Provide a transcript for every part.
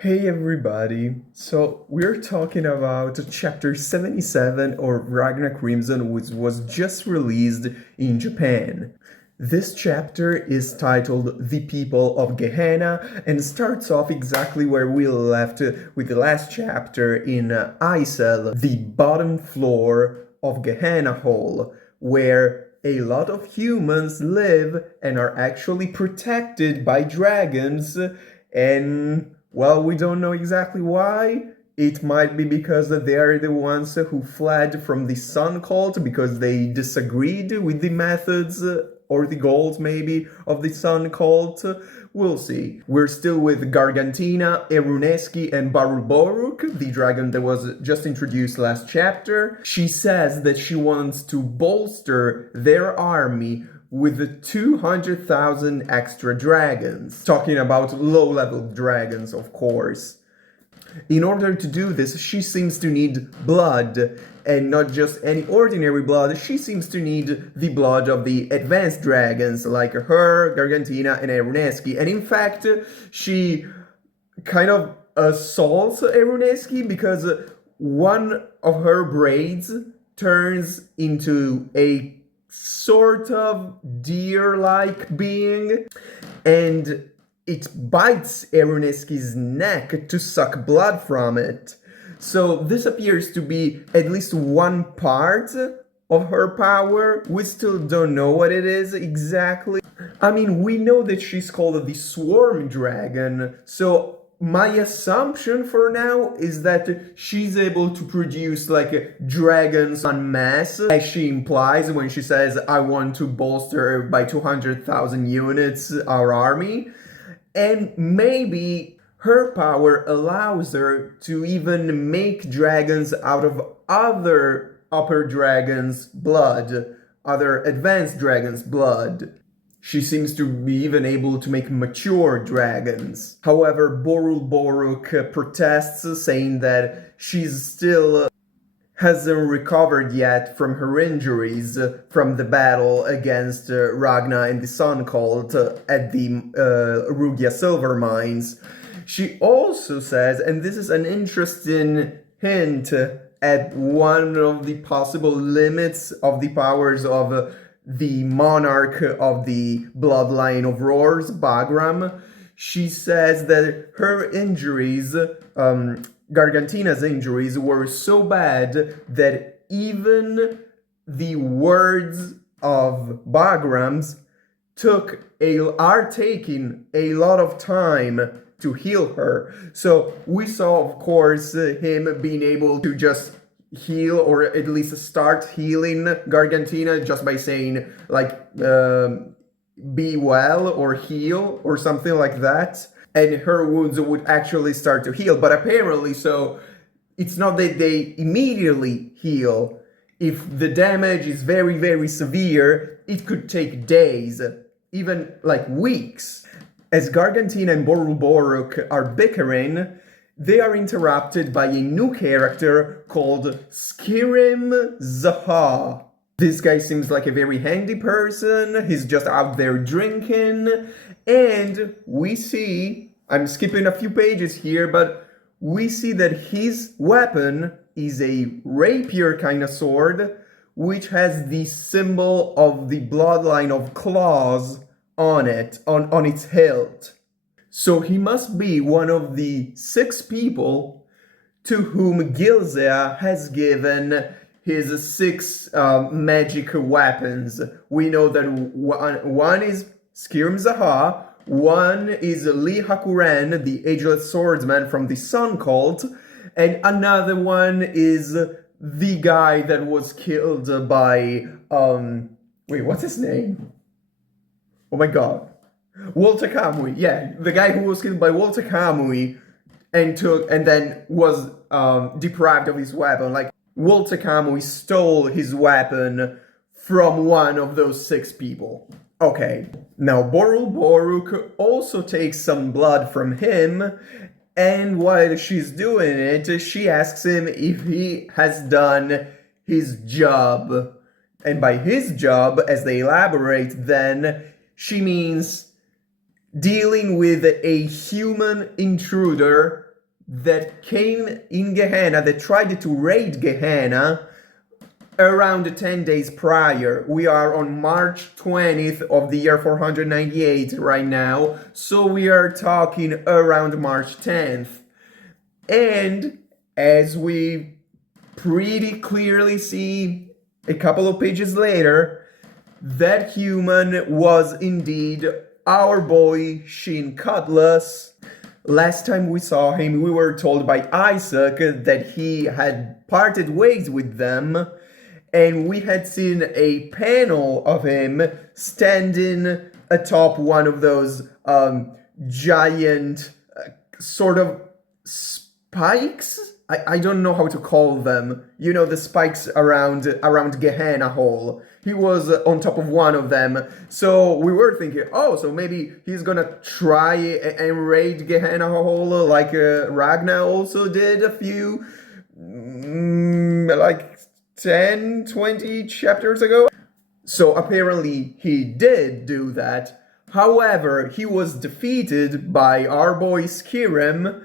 Hey everybody! So we're talking about chapter 77 of Ragna Crimson, which was just released in Japan. This chapter is titled The People of Gehenna and starts off exactly where we left with the last chapter in Isel, the bottom floor of Gehenna Hall, where a lot of humans live and are actually protected by dragons and well, we don't know exactly why. It might be because they are the ones who fled from the Sun cult because they disagreed with the methods or the goals, maybe, of the Sun cult. We'll see. We're still with Gargantina, Eruneski, and Barulboruk, the dragon that was just introduced last chapter. She says that she wants to bolster their army with the 200,000 extra dragons. Talking about low-level dragons, of course. In order to do this, she seems to need blood, and not just any ordinary blood. She seems to need the blood of the advanced dragons, like her, Gargantina, and Eruneski. And in fact, she kind of assaults Eruneski because one of her braids turns into a sort of deer-like being, and it bites Eruneski's neck to suck blood from it. So this appears to be at least one part of her power. We still don't know what it is exactly. I mean, we know that she's called the Swarm Dragon, so my assumption for now is that she's able to produce like dragons en masse, as she implies when she says, I want to bolster by 200,000 units our army. And maybe her power allows her to even make dragons out of other upper dragons' blood, other advanced dragons' blood. She seems to be even able to make mature dragons. However, Boruk protests, saying that she's still hasn't recovered yet from her injuries from the battle against Ragna and the Sun Cult at the Rugia silver mines. She also says, and this is an interesting hint at one of the possible limits of the powers of the monarch of the bloodline of Roars, Bagram. She says that her injuries, Gargantina's injuries, were so bad that even the words of Bagram's are taking a lot of time to heal her. So we saw, of course, him being able to just heal, or at least start healing Gargantina just by saying like be well or heal or something like that, and her wounds would actually start to heal. But apparently, so it's not that they immediately heal. If the damage is very, very severe, it could take days, even like weeks. As Gargantina and Boruk are bickering, they are interrupted by a new character called Skirim Zaha. This guy seems like a very handy person. He's just out there drinking. And we see, I'm skipping a few pages here, but we see that his weapon is a rapier kind of sword, which has the symbol of the bloodline of claws on it, on its hilt. So he must be one of the 6 people to whom Gilzea has given his 6 magic weapons. We know that one is Skirm Zaha, one is Li Hakuren, the ageless swordsman from the Sun Cult, and another one is the guy that was killed by, wait, what's his name? Oh my god. Walter Kamui, yeah, the guy who was killed by Walter Kamui and then was deprived of his weapon. Like, Walter Kamui stole his weapon from one of those 6 people. Okay, now Boruk also takes some blood from him, and while she's doing it, she asks him if he has done his job. And by his job, as they elaborate, then she means dealing with a human intruder that came in Gehenna, that tried to raid Gehenna around 10 days prior. We are on March 20th of the year 498 right now, so we are talking around March 10th. And as we pretty clearly see a couple of pages later, that human was indeed our boy Shin Cutlass. Last time we saw him, we were told by Isaac that he had parted ways with them, and we had seen a panel of him standing atop one of those giant sort of spikes. I don't know how to call them. You know, the spikes around Gehenna Hole. He was on top of one of them. So we were thinking, oh, so maybe he's gonna try and raid Gehenna Hole like Ragna also did a few, like 10, 20 chapters ago. So apparently he did do that. However, he was defeated by our boy Skirim.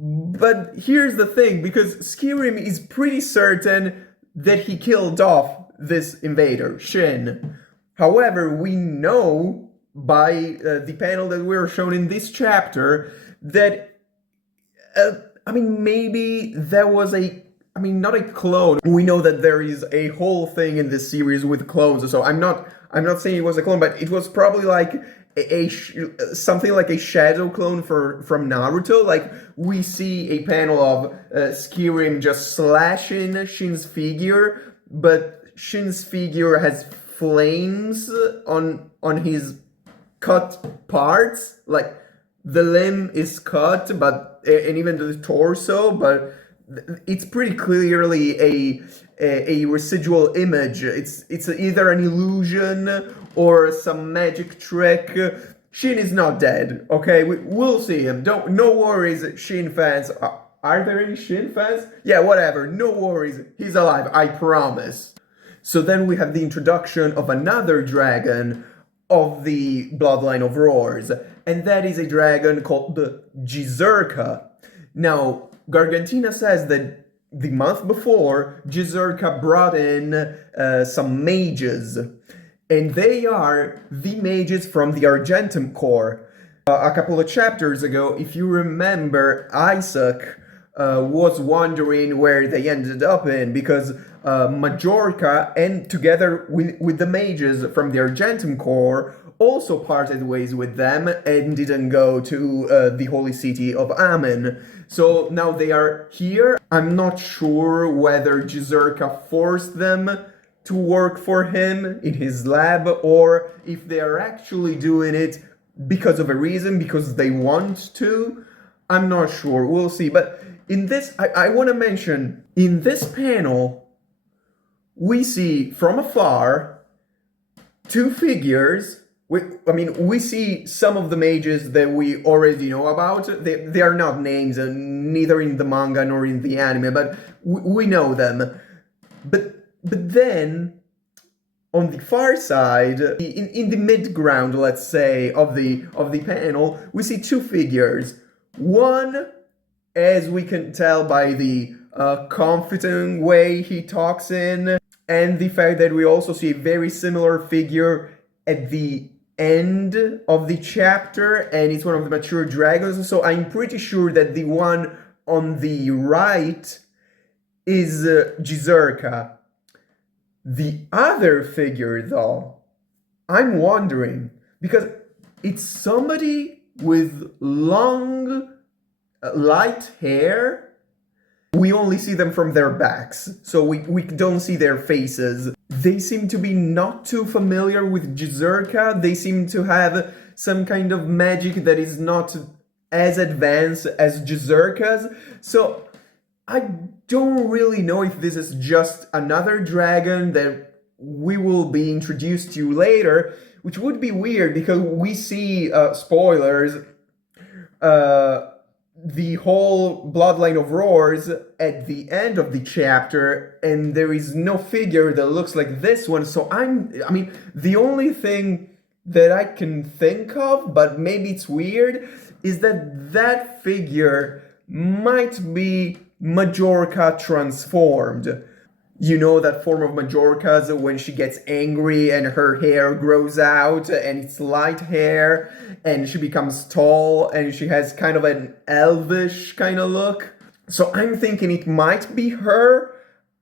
But here's the thing, because Skirim is pretty certain that he killed off this invader, Shin. However, we know by the panel that we are shown in this chapter that, maybe there was not a clone. We know that there is a whole thing in this series with clones, so I'm not saying it was a clone, but it was probably like something like a shadow clone from Naruto. Like, we see a panel of Skirim just slashing Shin's figure, but Shin's figure has flames on his cut parts. Like, the limb is cut, and even the torso, but it's pretty clearly a residual image. It's either an illusion or some magic trick. Shin is not dead, okay? We'll see him. No worries, Shin fans. Are there any Shin fans? Yeah, whatever. No worries. He's alive, I promise. So then we have the introduction of another dragon of the Bloodline of Roars, and that is a dragon called the Jizurka. Now, Gargantina says that the month before, Jizurka brought in some mages, and they are the mages from the Argentum Corps. A couple of chapters ago, if you remember, Isaac was wondering where they ended up in, because Majorca, and together with the mages from the Argentum Corps, also parted ways with them and didn't go to the holy city of Amen. So now they are here. I'm not sure whether Jizurka forced them to work for him in his lab, or if they are actually doing it because of a reason, because they want to. I'm not sure. We'll see. But in this, I want to mention, in this panel, we see from afar two figures. We see some of the mages that we already know about. They are not names, neither in the manga nor in the anime, but we know them. But then, on the far side, in the mid-ground, let's say, of the panel, we see two figures. One, as we can tell by the confident way he talks in, and the fact that we also see a very similar figure at the end of the chapter, and it's one of the mature dragons, so I'm pretty sure that the one on the right is Jizurka. The other figure, though, I'm wondering, because it's somebody with long, light hair. We only see them from their backs, so we don't see their faces. They seem to be not too familiar with Jizurka. They seem to have some kind of magic that is not as advanced as Jizurka's. So I don't really know if this is just another dragon that we will be introduced to later, which would be weird because we see, spoilers, the whole Bloodline of Roars at the end of the chapter, and there is no figure that looks like this one. So the only thing that I can think of, but maybe it's weird, is that figure might be Majorca transformed. You know that form of Majorca's when she gets angry and her hair grows out and it's light hair and she becomes tall and she has kind of an elvish kind of look. So I'm thinking it might be her.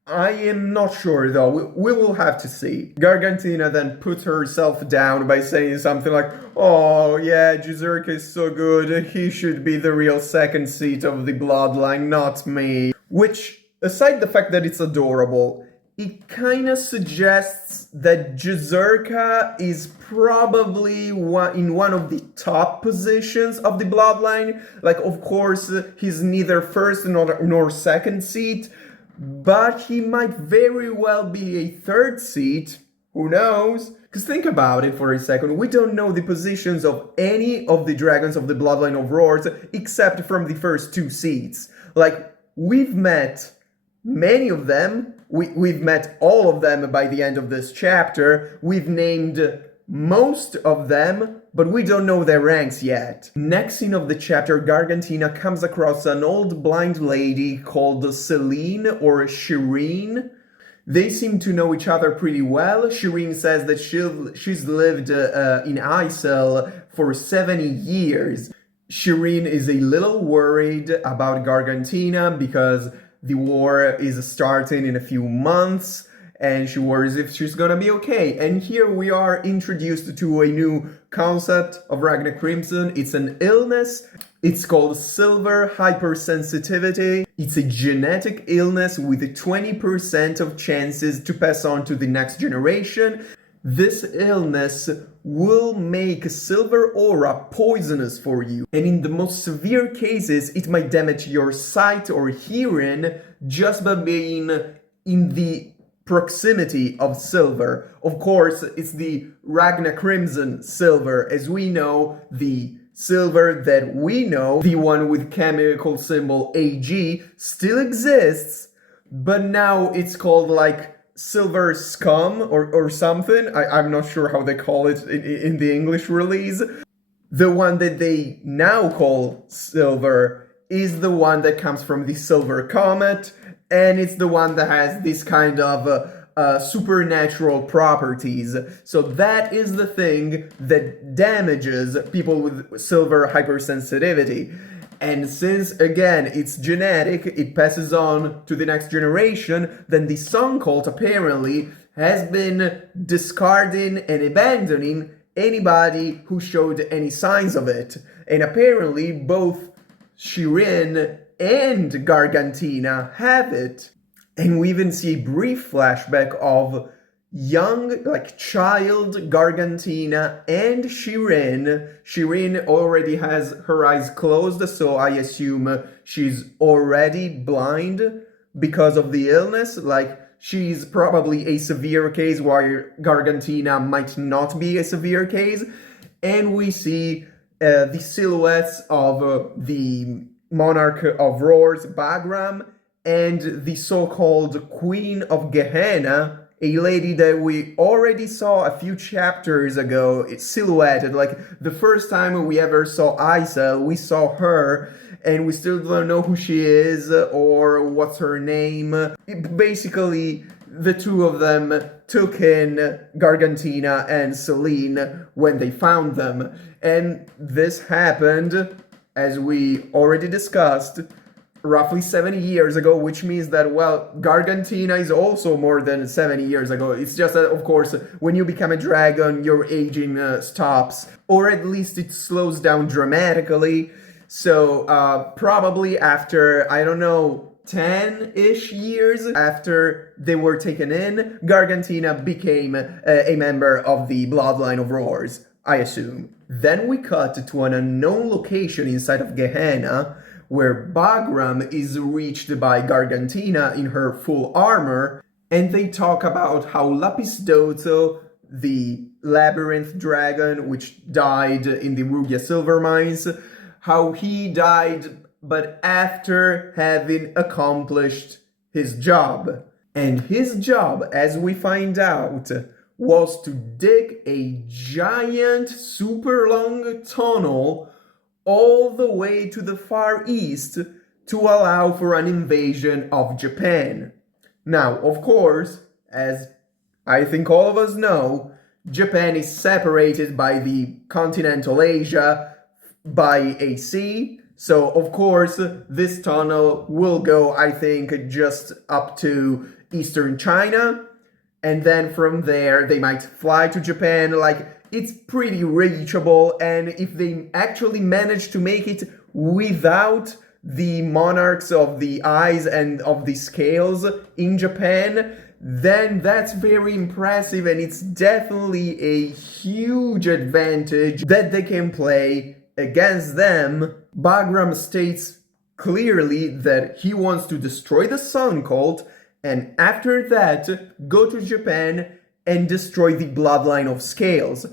I am not sure though. We will have to see. Gargantina then puts herself down by saying something like, "Oh yeah, Juzurka is so good. He should be the real second seat of the bloodline, not me." Which, aside the fact that it's adorable, it kind of suggests that Juzurka is probably in one of the top positions of the bloodline. Like, of course, he's neither first nor second seat, but he might very well be a third seat. Who knows? Because think about it for a second. We don't know the positions of any of the dragons of the bloodline of Roars except from the first two seats. Like, we've met many of them. We've met all of them by the end of this chapter. We've named most of them, but we don't know their ranks yet. Next scene of the chapter, Gargantina comes across an old blind lady called Celine or Shireen. They seem to know each other pretty well. Shireen says that she's lived in Isel for 70 years. Shireen is a little worried about Gargantina because the war is starting in a few months, and she worries if she's gonna be okay. And here we are introduced to a new concept of Ragna Crimson. It's an illness. It's called silver hypersensitivity. It's a genetic illness with a 20% of chances to pass on to the next generation. This illness will make silver aura poisonous for you, and in the most severe cases, it might damage your sight or hearing just by being in the proximity of silver. Of course, it's the Ragna Crimson silver, as we know, the silver that we know, the one with chemical symbol AG, still exists, but now it's called like silver scum or something. I'm not sure how they call it in the English release. The one that they now call silver is the one that comes from the silver comet, and it's the one that has this kind of supernatural properties. So that is the thing that damages people with silver hypersensitivity. And since, again, it's genetic, it passes on to the next generation, then the Sun Cult apparently has been discarding and abandoning anybody who showed any signs of it. And apparently both Shirin and Gargantina have it. And we even see a brief flashback of young, like child Gargantina and Shirin. Shirin already has her eyes closed, so I assume she's already blind because of the illness. Like, she's probably a severe case, while Gargantina might not be a severe case. And we see the silhouettes of the monarch of Roars, Bagram, and the so-called Queen of Gehenna, a lady that we already saw a few chapters ago. It's silhouetted. Like, the first time we ever saw Isel, we saw her, and we still don't know who she is or what's her name. Basically, the two of them took in Gargantina and Celine when they found them. And this happened, as we already discussed, roughly 70 years ago, which means that, well, Gargantina is also more than 70 years ago. It's just that, of course, when you become a dragon, your aging stops, or at least it slows down dramatically. So probably after, I don't know, 10-ish years after they were taken in, Gargantina became a member of the bloodline of Roars, I assume. Then we cut to an unknown location inside of Gehenna, where Bagram is reached by Gargantina in her full armor, and they talk about how Lapisdozo, the labyrinth dragon which died in the Rugia silver mines, how he died but after having accomplished his job. And his job, as we find out, was to dig a giant, super long tunnel all the way to the far east to allow for an invasion of Japan. Now, of course, as I think all of us know, Japan is separated by the continental Asia by a sea. So, of course, this tunnel will go, I think, just up to eastern China. And then from there, they might fly to Japan. Like, it's pretty reachable. And if they actually manage to make it without the monarchs of the eyes and of the scales in Japan, then that's very impressive. And it's definitely a huge advantage that they can play against them. Bagram states clearly that he wants to destroy the Sun Cult and after that go to Japan and destroy the bloodline of Scales.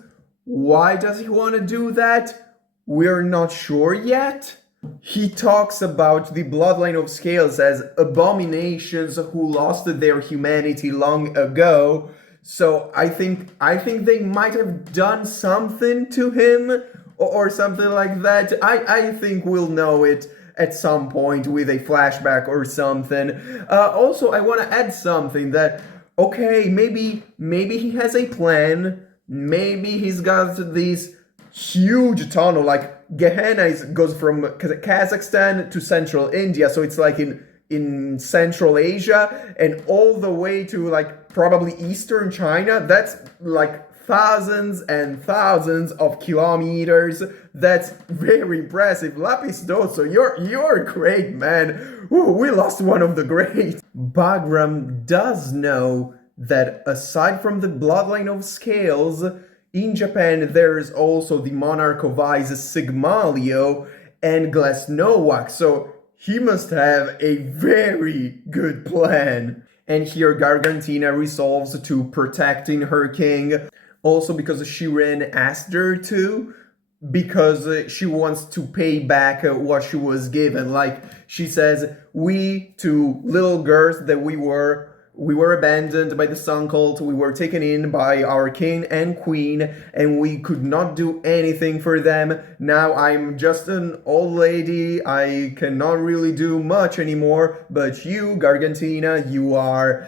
Why does he want to do that? We're not sure yet. He talks about the bloodline of Scales as abominations who lost their humanity long ago. So I think they might have done something to him or something like that. I think we'll know it at some point with a flashback or something. Also, I want to add something that, okay, maybe he has a plan. Maybe he's got this huge tunnel, like Gehenna goes from Kazakhstan to central India, so it's like in Central Asia and all the way to like probably eastern China. That's like thousands and thousands of kilometers. That's very impressive. Lapidoso, you're great, man. Ooh, we lost one of the great. Bagram does know that aside from the bloodline of Scales, in Japan there's also the monarch of Ice Sigmalio and Glasnowak, so he must have a very good plan. And here Gargantina resolves to protecting her king, also because Shiren asked her to, because she wants to pay back what she was given. Like, she says, we two little girls that we were abandoned by the Sun Cult, we were taken in by our king and queen, and we could not do anything for them. Now I'm just an old lady, I cannot really do much anymore, but you, Gargantina, you are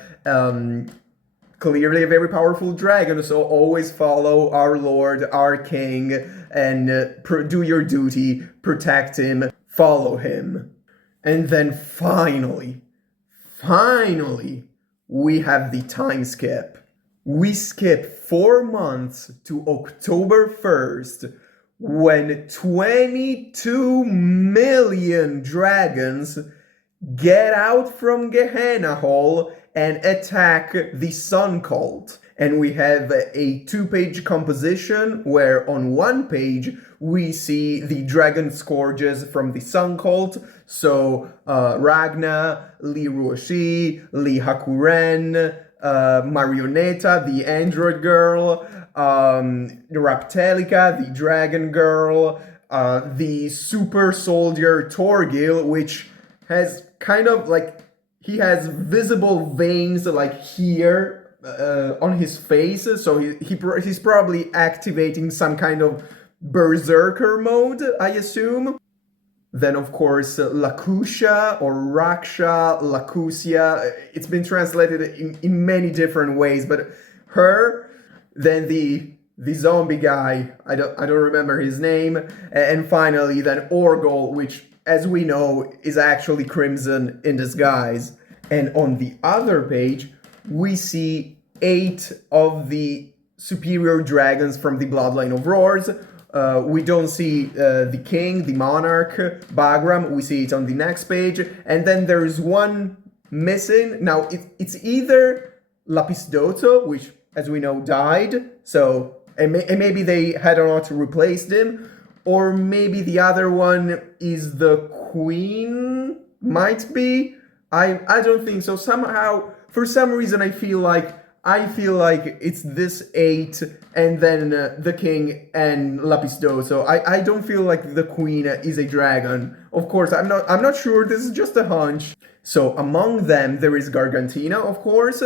clearly a very powerful dragon, so always follow our lord, our king, and do your duty, protect him, follow him. And then finally, we have the time skip. We skip 4 months to October 1st, when 22 million dragons get out from Gehenna Hall and attack the Sun Cult. And we have a 2-page composition where on one page we see the dragon scourges from the Sun Cult. So Ragna, Li Ruoshi, Li Hakuren, Marionetta, the android girl, Raptelica, the dragon girl, the super soldier Torgil, which has kind of like, he has visible veins like here on his face, so he's probably activating some kind of berserker mode, I assume. Then, of course, Lakusha or Raksha, Lakusia, it's been translated in many different ways, but her, then the zombie guy, I don't remember his name, and finally then Orgol, which, as we know, is actually Crimson in disguise. And on the other page, we see 8 of the superior dragons from the bloodline of Roars. We don't see the king, the monarch, Bagram. We see it on the next page. And then there's one missing. Now, it's either Lapidoso, which, as we know, died. So, and maybe they had not replaced him. Or maybe the other one is the queen, might be. I don't think so. Somehow, for some reason, I feel like it's this 8 and then the king and Lapidoso. I don't feel like the queen is a dragon. Of course, I'm not sure. This is just a hunch. So among them, there is Gargantina, of course.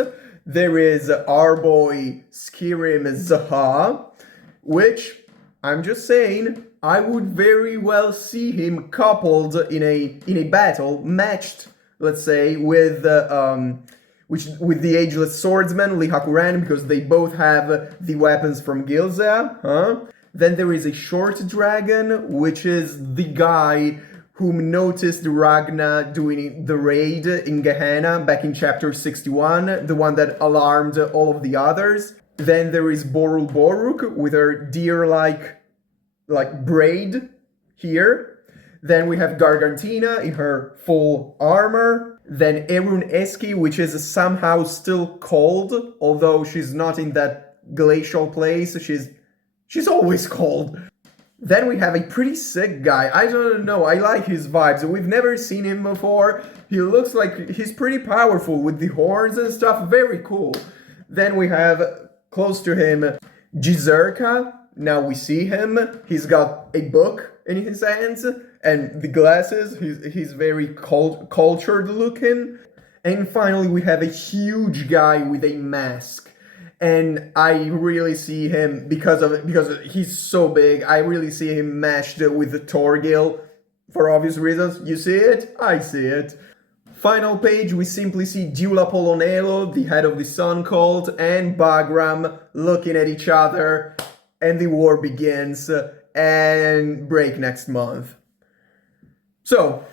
There is our boy Skirim Zaha, which, I'm just saying, I would very well see him coupled in a battle, matched, let's say, with with the ageless swordsman Lee Hakuran, because they both have the weapons from Gilza, huh? Then there is a short dragon, which is the guy whom noticed Ragna doing the raid in Gehenna back in chapter 61, the one that alarmed all of the others. Then there is Borul Boruk with her deer-like braid here. Then we have Gargantina in her full armor. Then Erun Eski, which is somehow still cold, although she's not in that glacial place. She's always cold. Then we have a pretty sick guy. I don't know, I like his vibes. We've never seen him before. He looks like he's pretty powerful with the horns and stuff. Very cool. Then we have, close to him, Jizerka. Now we see him. He's got a book in his hands and the glasses. He's very cultured looking. And finally we have a huge guy with a mask. And I really see him, because he's so big, I really see him matched with the Torgil, for obvious reasons. You see it? I see it. Final page, we simply see Dula Polonelo, the head of the Sun Cult, and Bagram looking at each other, and the war begins, and break next month. So,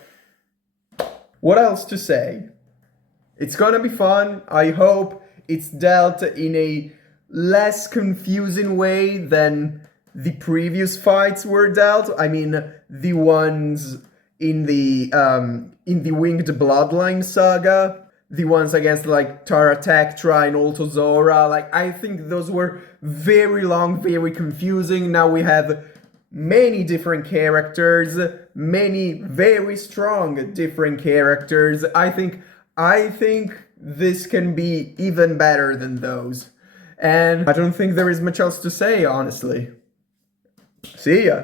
what else to say? It's gonna be fun, I hope. It's dealt in a less confusing way than the previous fights were dealt. I mean, the ones in the Winged Bloodline saga, the ones against like Tara Tektra and Altozora, like I think those were very long, very confusing. Now we have many different characters, many very strong different characters. I think this can be even better than those. And I don't think there is much else to say, honestly. See ya.